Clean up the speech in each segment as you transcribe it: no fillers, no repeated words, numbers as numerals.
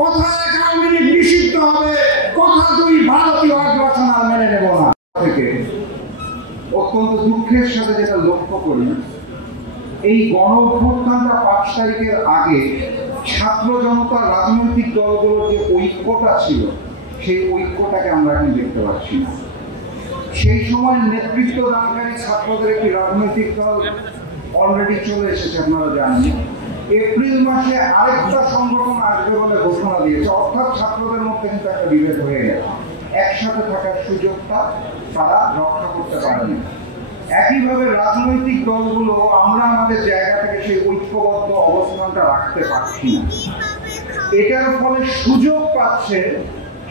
কথা এক আওয়ামী লীগ নিষিদ্ধ হবে, কথা দুই ভারতীয় আগ্রাসন আর মেনে নেব না। থেকে অত্যন্ত দুঃখের সাথে যেটা লক্ষ্য করি, এই গণ অভ্যুত্থানটা 5 তারিখের আগে ছাত্র জনতা রাজনৈতিক দলগুলোর যে ঐক্যটা ছিল, সেই ঐক্যটাকে আমরা এখন দেখতে পাচ্ছি না। সেই সময় নেতৃত্ব দানকারী ছাত্রদের একটি রাজনৈতিক দল অলরেডি চলে এসেছে, আপনারা জানেন। এপ্রিল মাসে আরেকটা সংগঠন আসবে বলে ঘোষণা দিয়েছে, অর্থাৎ ছাত্রদের মধ্যে কিন্তু একটা বিভেদ হয়ে গেছে। একসাথে থাকার সুযোগটা তারা রক্ষা করতে পারেনি। একইভাবে রাজনৈতিক দলগুলো আমরা আমাদের জায়গা থেকে সেই ঐক্যবদ্ধ অবস্থানটা রাখতে পারছি না। এটার ফলে সুযোগ পাচ্ছে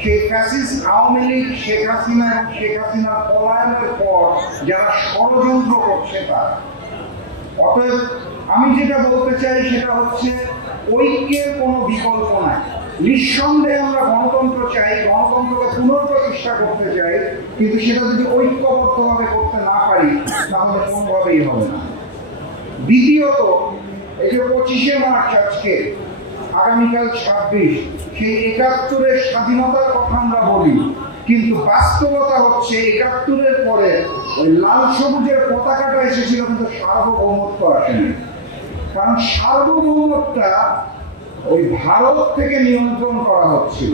সেই ফ্যাসিস্ট আওয়ামী লীগ, শেখ হাসিনা এবং শেখ হাসিনার পলায়নের পর যারা ষড়যন্ত্র করছে তারা। অতএব আমি যেটা বলতে চাই সেটা হচ্ছে ঐক্যের কোনো বিকল্প নাই। নিঃসন্দেহে আমরা গণতন্ত্র চাই, গণতন্ত্রকে পুনঃপ্রতিষ্ঠা করতে চাই, কিন্তু সেটা যদি ঐক্যবদ্ধভাবে করতে না পারি তাহলে কোনোভাবেই হবে না। দ্বিতীয়ত, এই যে 25শে মার্চ আজকে, আগামীকাল 26, সেই 71-এর স্বাধীনতার কথা আমরা বলি, কিন্তু বাস্তবতা হচ্ছে 71-এর পরে ওই লাল সবুজের পতাকাটা এসেছিল, কিন্তু সার্বভৌমত্ব আসেনি। কারণ সার্বভৌমত্বটা ওই ভারত থেকে নিয়ন্ত্রণ করা হচ্ছিল।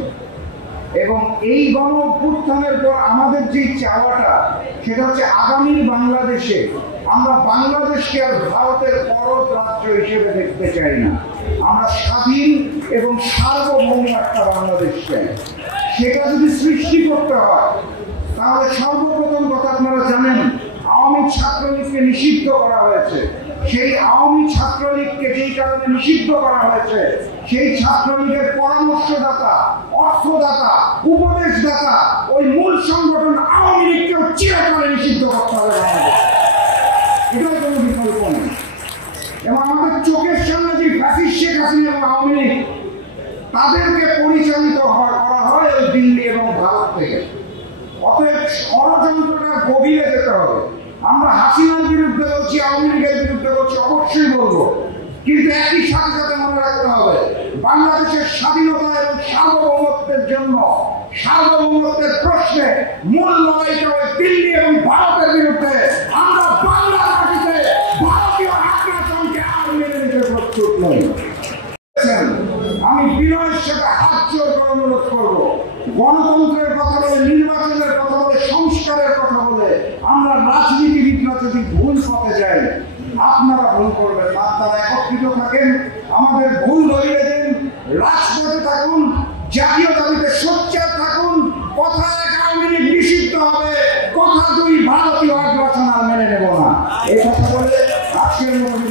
এবং এই গণ অভ্যুত্থানের পর আমাদের যে চাওয়াটা, সেটা হচ্ছে আগামী বাংলাদেশে আমরা বাংলাদেশকে আর ভারতের পরত রাজ্য হিসেবে দেখতে চাই না। আমরা স্বাধীন এবং সার্বভৌম একটা বাংলাদেশ চাই। সেটা যদি সৃষ্টি করতে হয় তাহলে সর্বপ্রথম কথা, আপনারা জানেন আওয়ামী ছাত্রলীগকে নিষিদ্ধ করা হয়েছে। সেই আওয়ামী ছাত্রলীগকে যেই কারণে নিষিদ্ধ করা হয়েছে, সেই ছাত্রলীগের পরামর্শদাতা, অর্থদাতা, উপদেশদাতা, ওই মূল সংগঠন আওয়ামী লীগকেও চিরকালে নিষিদ্ধ করতে হবে। এটাই কোনো বিকল্প নেই। এবং আমাদের চোখের সামনে যে ফ্যাসিস্ট শেখ হাসিনা এবং আওয়ামী লীগ, তাদেরকে পরিচালিত করা হয় ওই দিল্লি এবং ভারত থেকে। অতএব ষড়যন্ত্রটা গভীরে যেতে হবে। আমরা হাসিনার বিরুদ্ধে বলছি, আওয়ামী লীগের বিরুদ্ধে বলছি, অবশ্যই বলবো, কিন্তু একই সাথে সাথে মনে রাখতে হবে বাংলাদেশের স্বাধীনতা এবং সার্বভৌমত্বের জন্য, সার্বভৌমত্বের প্রশ্নে মূল লড়াইটা ওই দিল্লি এবং ভারতের বিরুদ্ধে। আমরা বাংলা মাটিতে ভারতীয় আগ্রাসনকে আর মেনে নিতে প্রস্তুত নই। আমি বিনয়ের সাথে হাত জোর করে অনুরোধ করবো, গণতন্ত্রের কথা বলে, নির্বাচনের কথা বলে, সংস্কারের কথা বলে আমরা রাজনীতিবিদরা যদি ভুল পথে যাই, আপনারা ভুল করবেন না। আপনারা একত্রিত থাকেন, আমাদের ভুল ধরিয়ে দেন, রাজপথে থাকুন, জাতীয় দাবিতে সোচ্চার থাকুন। কথা এক আওয়ামী লীগ নিষিদ্ধ হবে, কথা দুই ভারতীয় আগ্রাসন আর মেনে নেব না। এই কথা বলে আজকের মতো